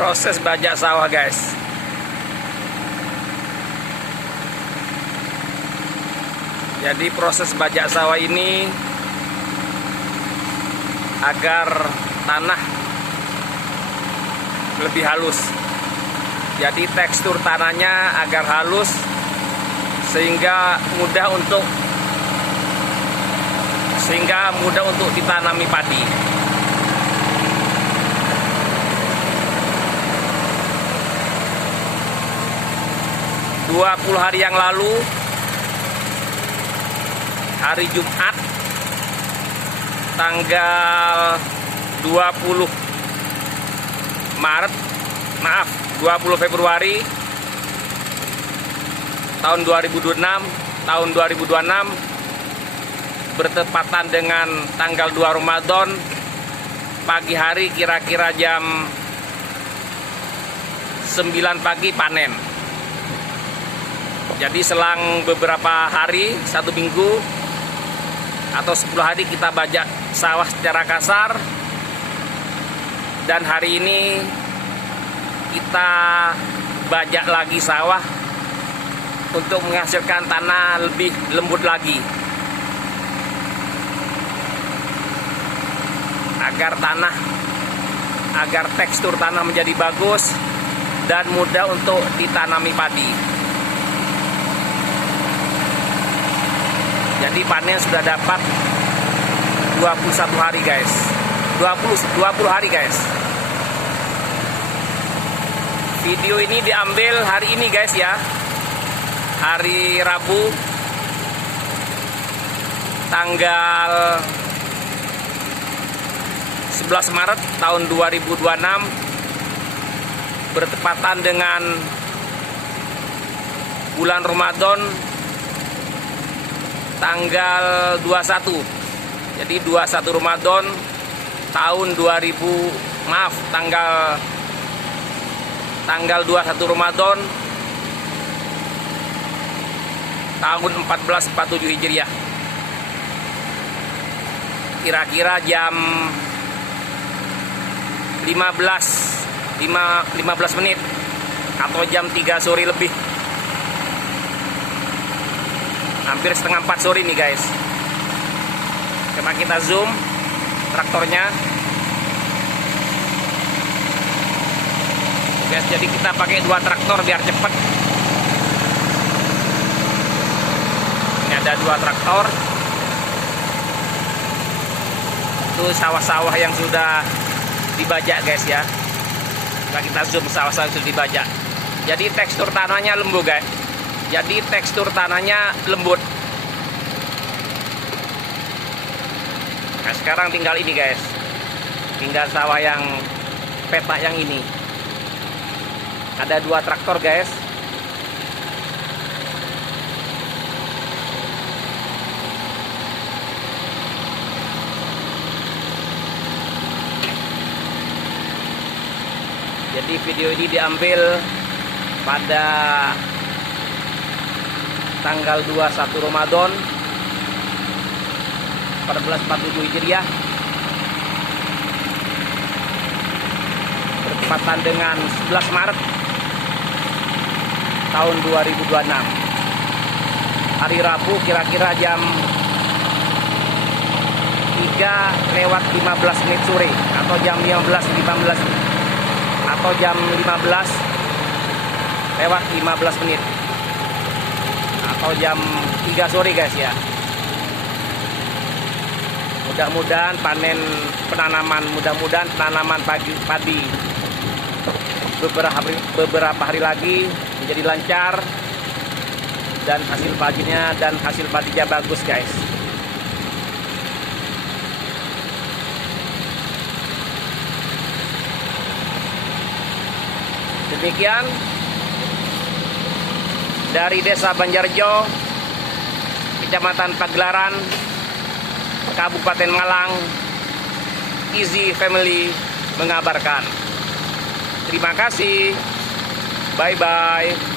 Proses bajak sawah, guys. Jadi proses bajak sawah ini agar tanah lebih halus. Jadi tekstur tanahnya agar halus sehingga mudah untuk ditanami padi. Dua 20 hari yang lalu, hari Jumat, tanggal 20 Februari tahun 2026, bertepatan dengan tanggal 2 Ramadan, pagi hari kira-kira jam 9 pagi panen. Jadi selang beberapa hari, 1 minggu atau 10 hari kita bajak sawah secara kasar. Dan hari ini kita bajak lagi sawah untuk menghasilkan tanah lebih lembut lagi, agar tekstur tanah menjadi bagus dan mudah untuk ditanami padi. Jadi panen sudah dapat 21 hari, guys. 20 hari, guys. Video ini diambil hari ini, guys, ya. Hari Rabu, tanggal 11 Maret tahun 2026, bertepatan dengan bulan Ramadan tanggal 21. Jadi 21 Ramadan tahun 21 Ramadan tahun 1447 Hijriah. Kira-kira jam 15 menit atau jam 3 sore lebih. Hampir setengah 4 sore nih, guys. Coba kita zoom traktornya. Guys, jadi kita pakai 2 traktor biar cepet. Ini ada 2 traktor. Itu sawah-sawah yang sudah dibajak, guys, ya. Coba kita zoom sawah-sawah yang sudah dibajak. Jadi tekstur tanahnya lembut, guys. Nah, sekarang tinggal ini, guys. Tinggal sawah yang petak yang ini. Ada 2 traktor, guys. Jadi video ini diambil pada tanggal 21 Ramadan 1447 Hijriah, bertepatan dengan 11 Maret tahun 2026. Hari Rabu kira-kira jam 3:15 sore atau jam 15 atau jam 15:15 atau jam 3 sore, guys, ya. Mudah-mudahan penanaman padi beberapa hari lagi menjadi lancar dan hasil padinya bagus, guys. Demikian dari Desa Banjarjo, Kecamatan Pagelaran, Kabupaten Malang, Easy Family mengabarkan. Terima kasih. Bye-bye.